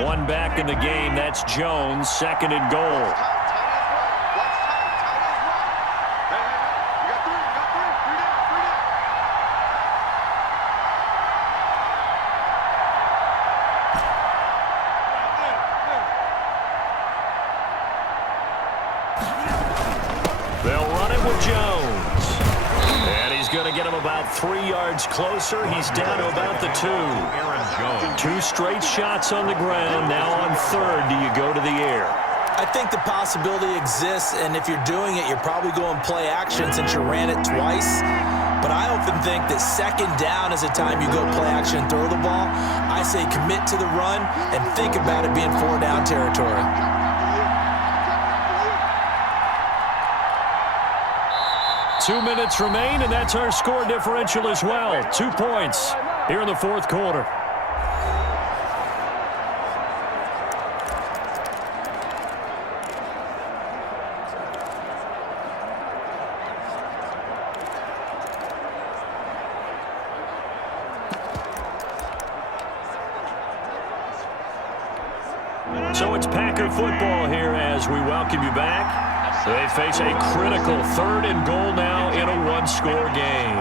One back in the game. That's Jones, second and goal. They'll run it with Jones. And he's going to get him about 3 yards closer. He's down to about the 2. 2 straight shots on the ground. Now on third, do you go to the air? I think the possibility exists, and if you're doing it, you're probably going play action since you ran it twice. But I often think that second down is a time you go play action and throw the ball. I say commit to the run and think about it being 4-down territory. 2 minutes remain, and that's our score differential as well. 2 points here in the fourth quarter. So it's Packer football here as we welcome you back. They face a critical 3rd and goal now in a one-score game.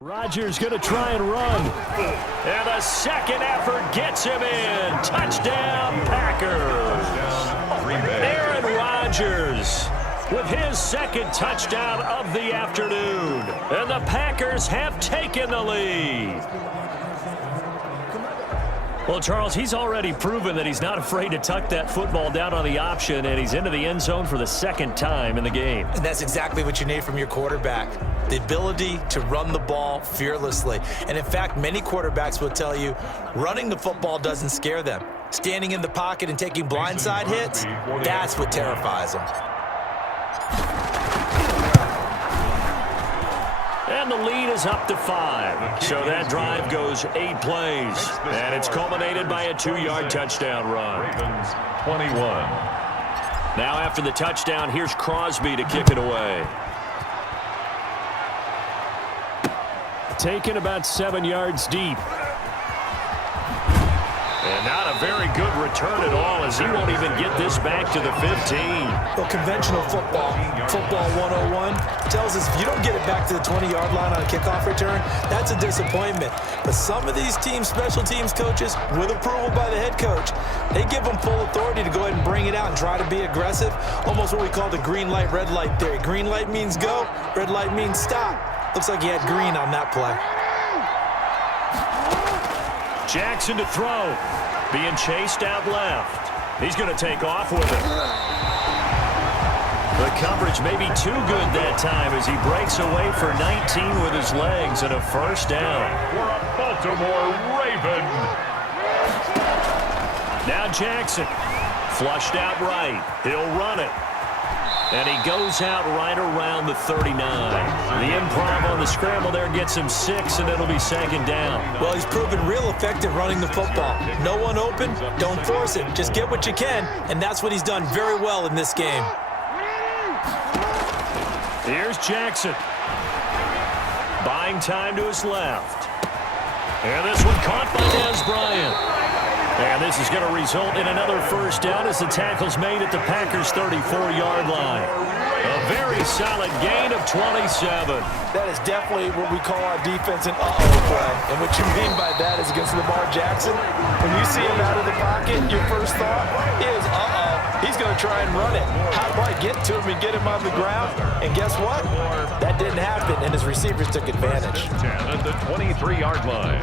Rodgers going to try and run. And the second effort gets him in. Touchdown, Packers. Aaron Rodgers with his second touchdown of the afternoon. And the Packers have taken the lead. Well, Charles, he's already proven that he's not afraid to tuck that football down on the option, and he's into the end zone for the second time in the game. And that's exactly what you need from your quarterback. The ability to run the ball fearlessly. And in fact, many quarterbacks will tell you running the football doesn't scare them. Standing in the pocket and taking blindside hits, that's what terrifies them. And the lead is up to 5. So that drive goes 8 plays. And it's culminated by a 2-yard touchdown run. 21. Now after the touchdown, here's Crosby to kick it away. Taken about 7 yards deep. And not a very good return at all, as he won't even get this back to the 15. Well, conventional football 101, tells us if you don't get it back to the 20-yard line on a kickoff return, that's a disappointment. But some of these teams, special teams coaches, with approval by the head coach, they give them full authority to go ahead and bring it out and try to be aggressive, almost what we call the green light, red light theory. Green light means go, red light means stop. Looks like he had green on that play. Jackson to throw. Being chased out left. He's going to take off with it. The coverage may be too good that time as he breaks away for 19 with his legs and a first down. For a Baltimore Raven. Now Jackson. Flushed out right. He'll run it. And he goes out right around the 39. The improv on the scramble there gets him 6, and it'll be second down. Well, he's proven real effective running the football. No one open, don't force it. Just get what you can, and that's what he's done very well in this game. Here's Jackson. Buying time to his left. And this one caught by Dez Bryant. And this is going to result in another first down as the tackle's made at the Packers' 34-yard line. A very solid gain of 27. That is definitely what we call our defense an uh-oh play. And what you mean by that is against Lamar Jackson, when you see him out of the pocket, your first thought is, uh-oh, he's going to try and run it. How do I get to him and get him on the ground? And guess what? That didn't happen, and his receivers took advantage. 10 at the 23-yard line.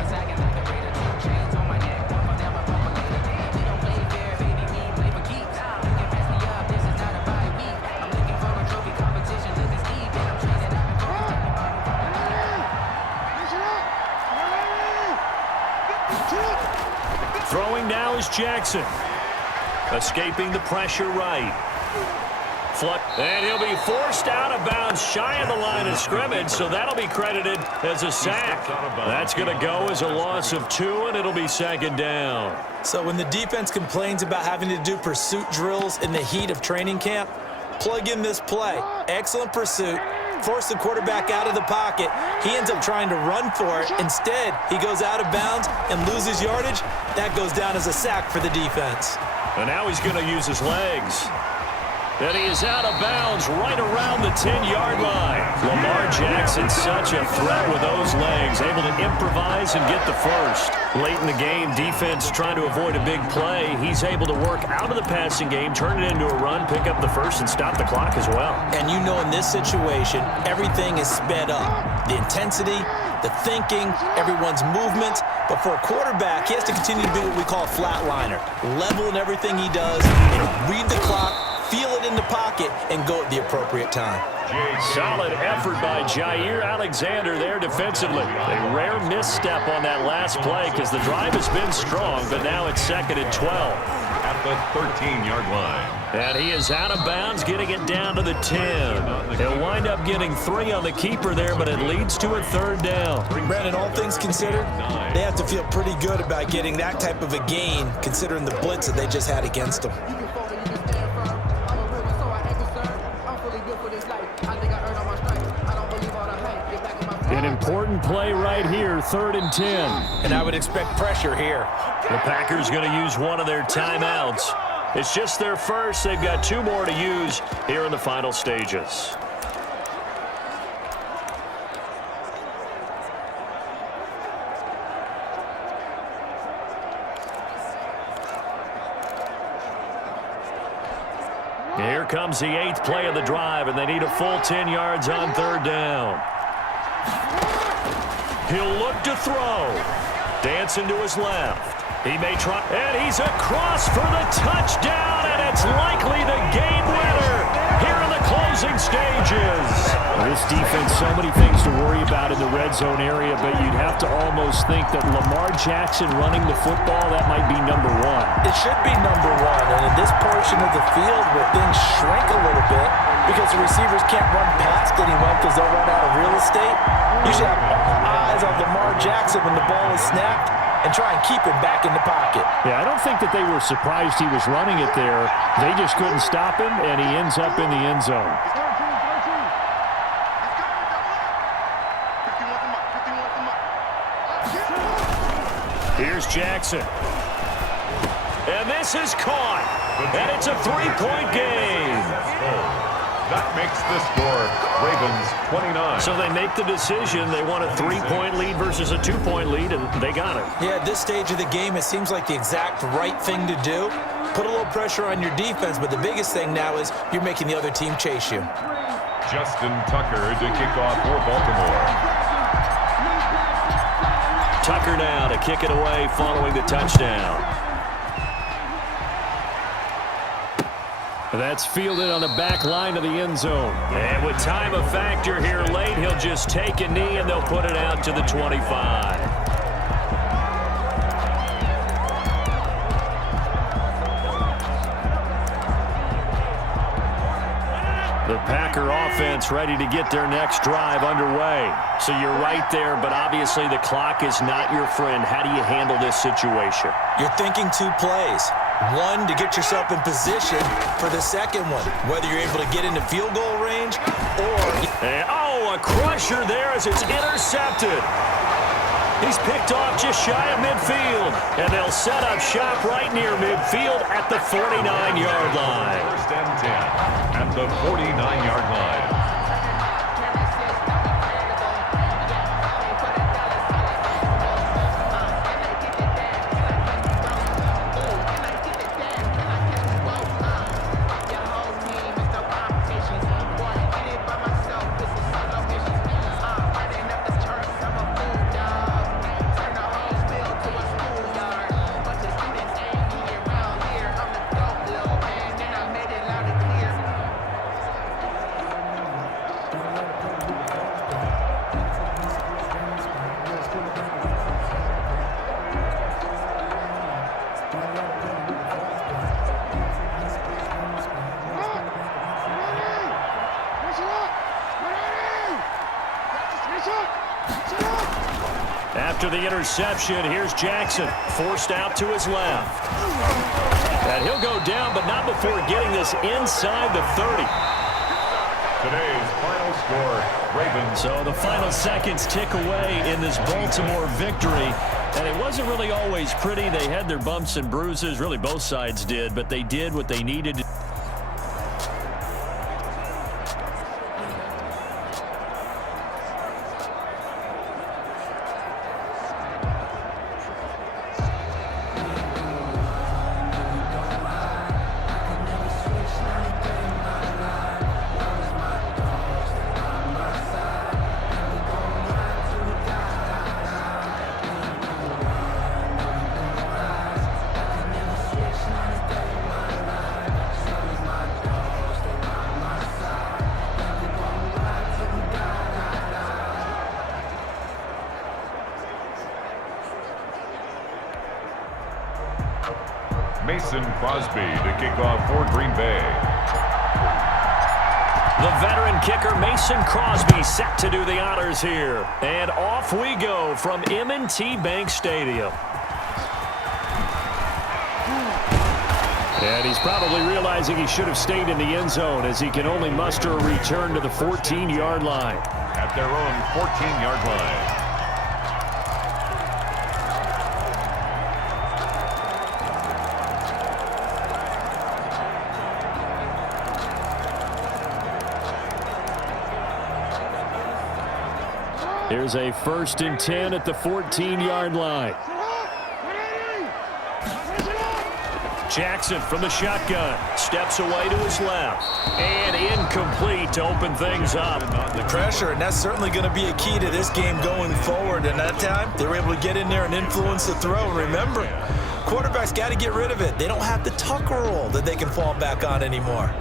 Throwing now is Jackson. Escaping the pressure right. And he'll be forced out of bounds shy of the line of scrimmage, so that'll be credited as a sack. That's going to go as a loss of 2, and it'll be second down. So when the defense complains about having to do pursuit drills in the heat of training camp, Plug in this play. Excellent pursuit. Force the quarterback out of the pocket. He ends up trying to run for it. Instead, he goes out of bounds and loses yardage. That goes down as a sack for the defense. And now he's going to use his legs. And he is out of bounds right around the 10-yard line. Lamar Jackson, such a threat with those legs, able to improvise and get the first. Late in the game, defense trying to avoid a big play. He's able to work out of the passing game, turn it into a run, pick up the first, and stop the clock as well. And you know in this situation, everything is sped up. The intensity, the thinking, everyone's movement. But for a quarterback, he has to continue to be what we call a flatliner. Level in everything he does, and read the clock, feel it in the pocket, and go at the appropriate time. Solid effort by Jair Alexander there defensively. A rare misstep on that last play because the drive has been strong, but now it's 2nd and 12. At the 13-yard line. And he is out of bounds, getting it down to the 10. He'll wind up getting 3 on the keeper there, but it leads to a 3rd down. Brandon, all things considered, they have to feel pretty good about getting that type of a gain, considering the blitz that they just had against them. An important play right here, 3rd and 10. And I would expect pressure here. The Packers going to use one of their timeouts. It's just their first. They've got 2 more to use here in the final stages. Here comes the 8th play of the drive, and they need a full 10 yards on 3rd down. He'll look to throw. Dancing to his left. He may try, and he's across for the touchdown, and it's likely the game winner here in the closing stages. This defense, so many things to worry about in the red zone area, but you'd have to almost think that Lamar Jackson running the football, that might be number 1. It should be number 1, and in this portion of the field where things shrink a little bit because the receivers can't run past anyone because they'll run out of real estate, you should have all eyes on Lamar Jackson when the ball is snapped and try and keep him back in the pocket. Yeah, I don't think that they were surprised he was running it there. They just couldn't stop him, and he ends up in the end zone. Here's Jackson. And this is caught. And it's a 3-point game. That makes the score Ravens 29. So they make the decision. They want a 3-point lead versus a 2-point lead, and they got it. Yeah, at this stage of the game, it seems like the exact right thing to do. Put a little pressure on your defense, but the biggest thing now is you're making the other team chase you. Justin Tucker to kick off for Baltimore. Tucker now to kick it away following the touchdown. That's fielded on the back line of the end zone. And with time a factor here late, he'll just take a knee and they'll put it out to the 25. The Packer offense ready to get their next drive underway. So you're right there, but obviously the clock is not your friend. How do you handle this situation? You're thinking 2 plays. One, to get yourself in position for the second one, whether you're able to get into field goal range or... And, a crusher there as it's intercepted. He's picked off just shy of midfield, and they'll set up shop right near midfield at the 49-yard line. 1st and 10 at the 49-yard line. After the interception, here's Jackson, forced out to his left. And he'll go down, but not before getting this inside the 30. Today's final score, Ravens. So the final seconds tick away in this Baltimore victory. And it wasn't really always pretty. They had their bumps and bruises. Really, both sides did. But they did what they needed to. Mason Crosby to kick off for Green Bay. The veteran kicker Mason Crosby set to do the honors here. And off we go from M&T Bank Stadium. And he's probably realizing he should have stayed in the end zone as he can only muster a return to the 14-yard line. At their own 14-yard line. Here's a 1st and 10 at the 14-yard line. Jackson from the shotgun. Steps away to his left. And incomplete to open things up. The pressure, and that's certainly going to be a key to this game going forward. And that time, they were able to get in there and influence the throw. And remember, quarterbacks got to get rid of it. They don't have the tucker roll that they can fall back on anymore.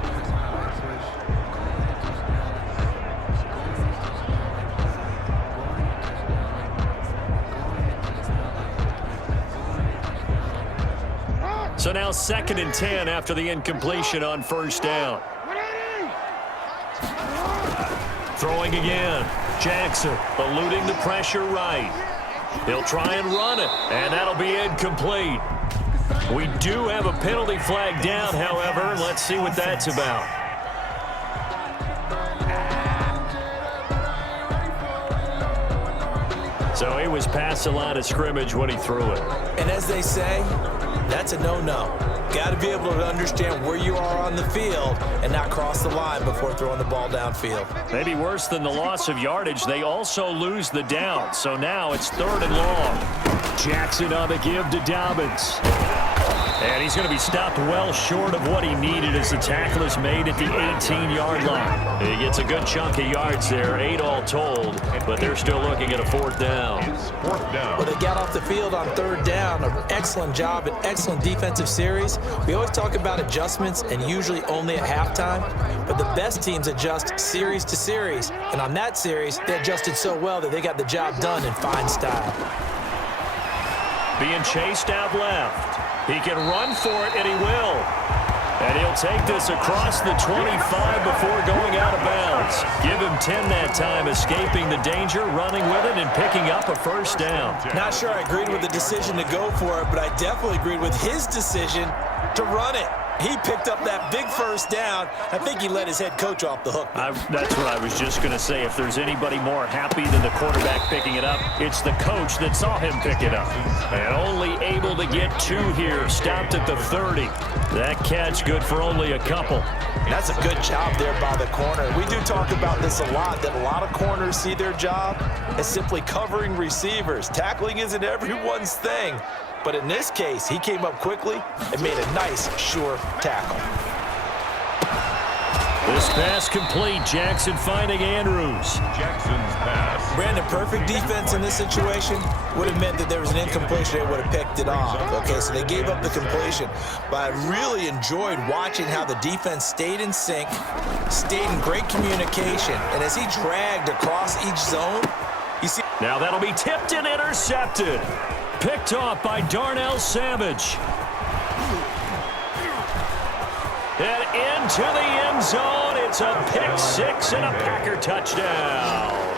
So now 2nd and 10 after the incompletion on 1st down. Throwing again. Jackson eluding the pressure right. He'll try and run it, and that'll be incomplete. We do have a penalty flag down, however. Let's see what that's about. So he was past the line of scrimmage when he threw it. And as they say, that's a no-no. Got to be able to understand where you are on the field and not cross the line before throwing the ball downfield. Maybe worse than the loss of yardage, they also lose the down. So now it's 3rd and long. Jackson on the give to Dobbins. And he's going to be stopped well short of what he needed as the tackle is made at the 18-yard line. He gets a good chunk of yards there, 8 all told, but they're still looking at a 4th down. It's 4th down. Well, they got off the field on 3rd down. An excellent job, an excellent defensive series. We always talk about adjustments and usually only at halftime, but the best teams adjust series to series. And on that series, they adjusted so well that they got the job done in fine style. Being chased out left. He can run for it, and he will. And he'll take this across the 25 before going out of bounds. Give him 10 that time, escaping the danger, running with it, and picking up a 1st down. Not sure I agreed with the decision to go for it, but I definitely agreed with his decision to run it. He picked up that big 1st down. I think he let his head coach off the hook. That's what I was just going to say. If there's anybody more happy than the quarterback picking it up, it's the coach that saw him pick it up. And only able to get 2 here. Stopped at the 30. That catch good for only a couple. That's a good job there by the corner. We do talk about this a lot, that a lot of corners see their job as simply covering receivers. Tackling isn't everyone's thing. But in this case, he came up quickly and made a nice, sure tackle. This pass complete. Jackson finding Andrews. Jackson's pass. Brandon, perfect defense in this situation would have meant that there was an incompletion. They would have picked it off. Okay, so they gave up the completion. But I really enjoyed watching how the defense stayed in sync, stayed in great communication. And as he dragged across each zone, you see. Now that'll be tipped and intercepted. Picked off by Darnell Savage. And into the end zone. It's a pick 6 and a Packer touchdown.